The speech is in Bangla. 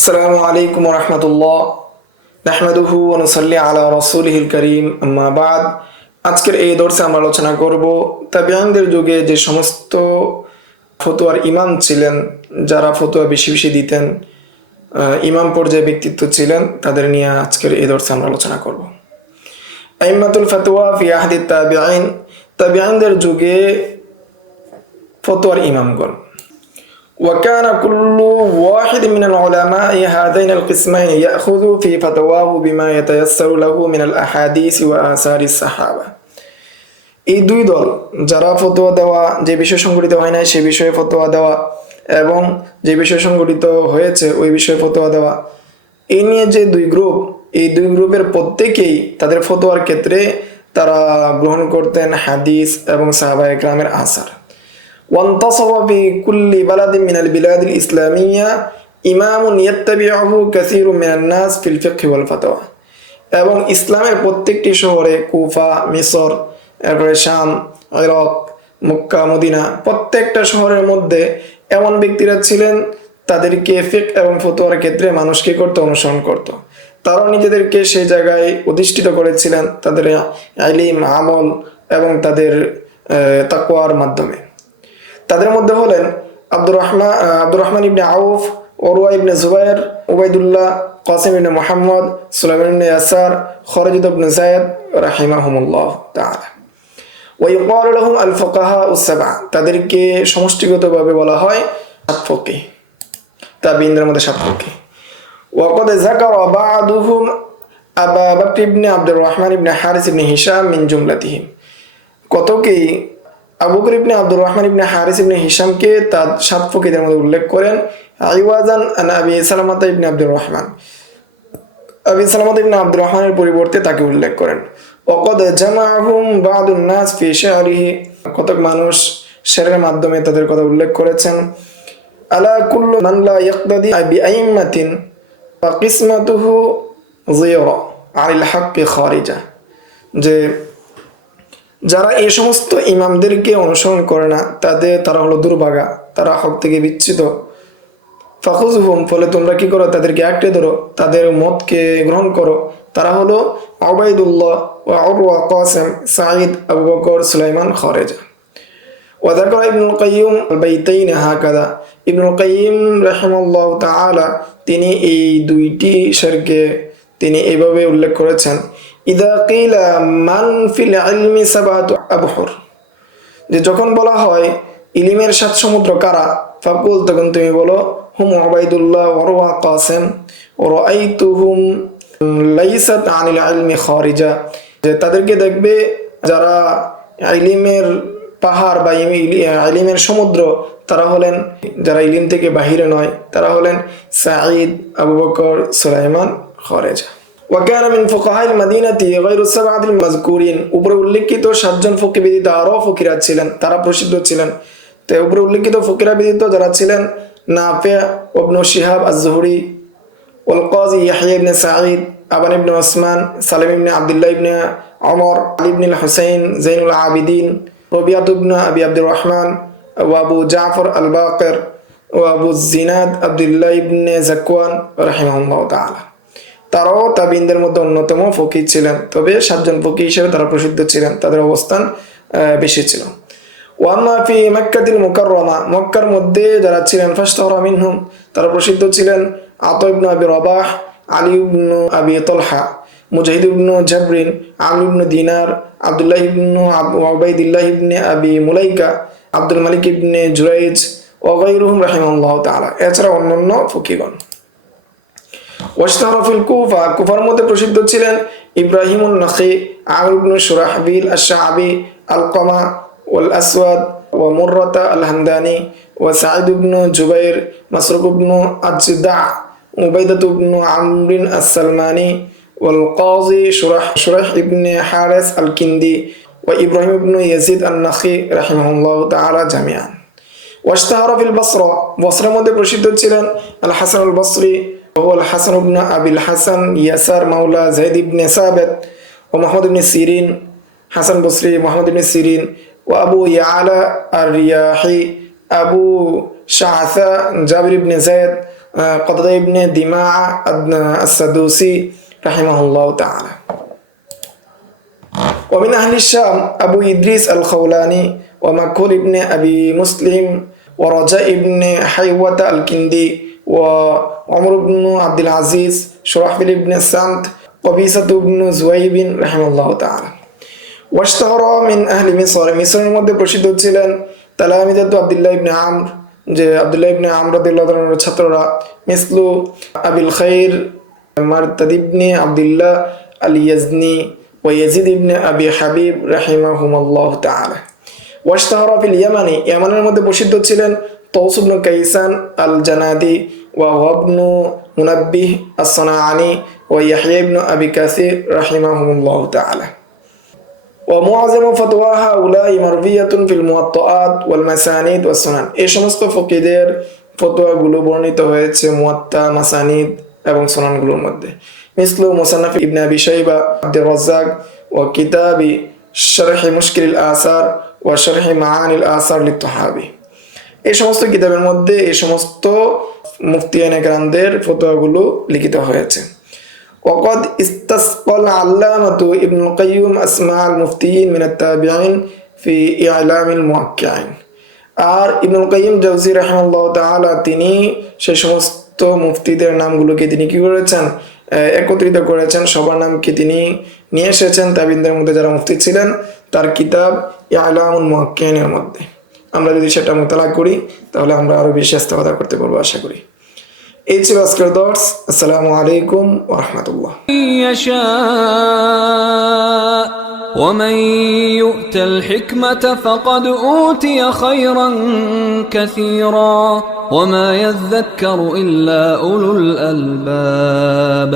আসসালামু আলাইকুম রহমতুল্লাহ নাহমাদুহু ওয়া নুসাল্লি আলা রাসূলিহিল কারীম আম্মা বাদ। আজকের এই দর্সে আমরা আলোচনা করব তাবিঈনদের যুগে যে সমস্ত ফতোয়ার ইমাম ছিলেন, যারা ফতোয়া বেশি বেশি দিতেন, ইমাম পর্যায়ে ব্যক্তিত্ব ছিলেন, তাদের নিয়ে আজকের এই দর্সে আমরা আলোচনা করব। আইম্মাতুল ফাতওয়া ফি আহদি তাবিঈন, তাবিঈনদের যুগে ফতোয়ার ইমামগণ। وكان كل واحد من العلماء هذين القسمين يأخذ في فتواه بما يتيسر له من الأحاديث وآثار الصحابة। এই দুই দল, যারা ফতোয়া দেওয়া, যে বিষয় সংগঠিত হয় নাই সে বিষয়ে ফতোয়া দেওয়া, এবং যে বিষয় সংগঠিত হয়েছে ওই বিষয়ে ফতোয়া দেওয়া, এই নিয়ে যে দুই গ্রুপ, এই দুই গ্রুপের প্রত্যেকেই তাদের ফতোয়ার ক্ষেত্রে তারা গ্রহণ করতেন হাদিস এবং সাহাবায়ে কেরামের আসার। وانتصب في كل بلد من البلاد الإسلامية إمام يتبعه كثير من الناس في الفقه والفتوى। এবং ইসলামের প্রত্যেকটি শহরে, কুফা, মিসর, এরপরে শাম, ইরাক, মক্কা, মদিনা, প্রত্যেকটা শহরের মধ্যে এমন ব্যক্তিরা ছিলেন তাদেরকে ফিকহ এবং ফতোয়ার ক্ষেত্রে মানুষ কি করত? অনুসরণ করত। তারাও নিজেদেরকে সেই জায়গায় অধিষ্ঠিত করেছিলেন তাদের ইলম, আমল এবং তাদের তাকওয়ার মাধ্যমে। তাদের মধ্যে হলেন আব্দুর রহমান ইবনে আউফ, উরওয়া ইবনে জুবাইর, উবাইদুল্লাহ, কাসিম ইবনে মুহাম্মদ, সুলাইমান ইবনে ইয়াসার, খালিদ ইবনে যায়েদ রাহিমাহুমুল্লাহ তাআলা। ওয়া ইউকালু লাহুম আল ফুকাহা উস-সাবআ, তাদেরকে সমষ্টিগতভাবে বলা হয় সাত ফকিহ। তাবিঈনদের মধ্যে সাত ফকিহ। ওয়া ক্বাদ যাকারা বা'দুহুম আবু বকর ইবনে আব্দুর রহমান ইবনে হারিস ইবনে হিশাম মিন জুমলাতিহিম। কতকেই আবু বকর ইবনে আব্দুর রহমান ইবনে হারিস ইবনে হিশামকে তার সাত ফকিহদের মধ্যে উল্লেখ করেন। আইওয়াজান আন আবি সালামাতা ইবনে আব্দুর রহমান, আবি সালামাতা ইবনে আব্দুর রহমানের পরিবর্তে তাকে উল্লেখ করেন। ওয়াকাদ জামাআহুম বা'দুন নাস ফি শা'রিহি, কতক মানুষ শেরের মাধ্যমে তাদের কথা উল্লেখ করেছেন। আলা কুল্লু মান লা ইয়াকতাদি বিআইম্মাতিন ফা কিসমাতুহু যিরা আনিল হাক্কি খারিজা, যে যারা এই সমস্ত ইমামদেরকে অনুসরণ করে না তারা হলো দুর্ভাগা, তারা হক থেকে বিচ্যুত। ফাখুযহুম, ফলে তোমরা কি করো? তাদেরকে আঁকড়ে ধরো, তাদের মতকে গ্রহণ করো। তারা হলো উবাইদুল্লাহ, উরওয়া, কাসিম, সাঈদ, আবু বকর, সুলাইমান, খারিজা। ওয়া যাকারা ইবনুল কাইয়্যিম আল বাইতাইন হাকাযা, ইবনুল কাইয়্যিম রাহিমাহুল্লাহু তাআলা তিনি এই দুইটি শেরকে তিনি এইভাবে উল্লেখ করেছেন। ইদা কিলা মান ফিল ইলমি সাবাতু আবহুর, যে যখন বলা হয় ইলমের সাত সমুদ্র কারা, ফাকুল, তখন তুমি বলো হুম উবাইদুল্লাহ, উরওয়া, কাসিম, রাআইতুহুম লাইসাত আনিল ইলমি খারিজা, যে তাদেরকে দেখবে যারা ইলমের পাহাড় বা ইলমের সমুদ্র, তারা হলেন যারা ইলম থেকে বাহিরে নয়, তারা হলেন সাঈদ, আবু বকর, সুলাইমান, খারিজা। ওয়াকানা মিন ফুকাহাইল মাদিনাতি গায়রু সাবআতিল মাযকুরিন, উপরে উল্লেখিত সাতজন ফকিহ ব্যতীত আরও ফকিরা ছিলেন, তারা প্রসিদ্ধ ছিলেন। তো উপরে উল্লেখিত ফকিরা ব্যতীত যারা ছিলেন নাফি' ইবনে শিহাব আজ-যুহরি, ওয়াল কাজী ইয়াহইয়া ইবনে সাঈদ, আবান ইবনে ওসমান, সালিম ইবনে আব্দুল্লাহ ইবনে ওমর, আলী ইবনে হুসাইন যাইনুল আবিদিন, রবিয়াত ইবনে আবি আব্দুর রহমান, ওয়া আবু জাফর আল বাকির, ওয়া আবু জিনাদ আব্দুল্লাহ ইবনে যাকওয়ান রাহিমাহুল্লাহ তাআলা। তারাও তাবিঈনদের মধ্যে অন্যতম ফকিহ ছিলেন, তবে সাতজন ফকিহ হিসেবে তারা প্রসিদ্ধ ছিলেন, তাদের অবস্থান বেশি ছিল। ওয়াম্মা ফি মক্কাতিল মুকাররমা, মক্কার মধ্যে যারা ছিলেন, ফাশতাহরা মিনহুম, তারা প্রসিদ্ধ ছিলেন আতা ইবনে আবি রাবাহ, আলী ইবনে আবি তালহা, মুজাহিদ ইবনে জাবরিন, আমর ইবনে দিনার, আব্দুল্লাহ ইবনে উবাইদিল্লাহ ইবনে আবি মুলাইকা, আব্দুল মালিক ইবনে জুরাইজ ওয়া গায়রুহুম রাহিমাহুল্লাহ তাআলা, এছাড়া অন্যান্য ফকিহগণ। ওয়াশতাহরা ফিল কুফা, কুফার মধ্যে প্রসিদ্ধ ছিলেন ইব্রাহিমুন নাখি, আমর ইবনে শুরাহবিল আশ-শা'বি, আলকামা ওয়াল আসওয়াদ ওয়া মুররাতা আল হামদানি, ওয়া সাঈদ ইবনে জুবাইর, মাসরুক ইবনে আজ-জাদা, উবাইদাহ ইবনে আমর আস-সালমানি, ওয়াল কাজী শুরাহ ইবনে হারিস আল-কিন্দি, ওয়া ইব্রাহিম ইবনে ইয়াজিদ আন-নাখি রাহিমাহুল্লাহু তাআলা জামিআন। ওয়াশতাহরা ফিল বসরা, বসরার মধ্যে প্রসিদ্ধ ছিলেন আল হাসান আল বসরি, ওয়াল হাসান ইবনে আবিল হাসান ইয়াসার মাওলা যায়েদ ইবনে সাবিত, ওয়া মুহাম্মদ ইবনে সিরিন, হাসান বসরি, মুহাম্মদ ইবনে সিরিন, ওয়া আবু ইয়ালা আর রিয়াহি, আবু শাআসা, জাবির ইবনে যায়েদ, قتادة بن دماعة السدوسي رحمه الله تعالى. ومن أهل الشام أبو إدريس الخولاني ومكحول بن أبي مسلم ورجاء بن حيوة الكندي وعمر بن عبد العزيز شرحبيل بن سعد قبيصة بن زويب رحمه الله تعالى. واشتهر من أهل مصر মিসরের মধ্যে প্রসিদ্ধ ছিলেন তালামিদাতু আব্দুল্লাহ ইবনে আমর, যে আব্দুল্লাহ ইবনে আমর রাদিয়াল্লাহু আনহুর ছাত্ররা, মিসলু আবিল খাইর মারতাদ ইবনে আব্দুল্লাহ আল ইয়াজনি ওয়া ইয়াজিদ ইবনে আবি হাবিব রাহিমাহুমুল্লাহ তাআলা। ওয়াশতাহরা ফিল ইয়ামানি, ইয়ামানের মধ্যে প্রসিদ্ধ ছিলেন তাউস ইবনে কাইসান আল জানাদি ওয়া ইবনে মুনাব্বিহ আস-সানাআনি ওয়া ইয়াহইয়া ইবনে আবি কাসির রাহিমাহুমুল্লাহ তাআলা। ومعظم فتوى هؤلاء مروية في الموطئات والمسانيد والسنن। এই সমস্ত ফকিহদের ফতোয়াগুলো বর্ণিত হয়েছে মুয়াত্তা, মাসানিদ এবং সুনানগুলোর মধ্যে। মিসলু মুসান্নাফ ইবনে আবি শাইবা আব্দুর রাজ্জাক ওয়া কিতাবি শারহ মুশকিল আসার ওয়া শারহ মাআনিল আসার লিত-তাহাবি। এই সমস্ত কিতাবের মধ্যে এই সমস্ত মুফতিয়ানে কেরামদের ফতোয়াগুলো লিখিত হয়েছে। وقد استسقى العلامة ابن القيم أسماء المفتيين من التابعين في إعلام الموقعين। আর ইবনুল কাইয়িম জাওজি রাহিমাহুল্লাহ তাআলা তিনি সেই সমস্ত মুফতিদের নামগুলোকে তিনি কি করেছেন, একত্রিত করেছেন, সবার নামকে তিনি নিয়ে এসেছেন তাবিনদের মধ্যে যারা মুফতি ছিলেন তার কিতাব ইআলামুল মুওয়াক্কিঈনের মধ্যে। আমরা যদি সেটা মোতালা করি তাহলে আমরা আরো বেশি ইস্তেফাদা করতে পারবো আশা করি। এই ছিল আজকের দর্স। আসসালামু আলাইকুম ওয়া রাহমাতুল্লাহ। ومن يؤت الحكمة فقد أوتي خيرا كثيرا وما يذكر إلا أولو الألباب.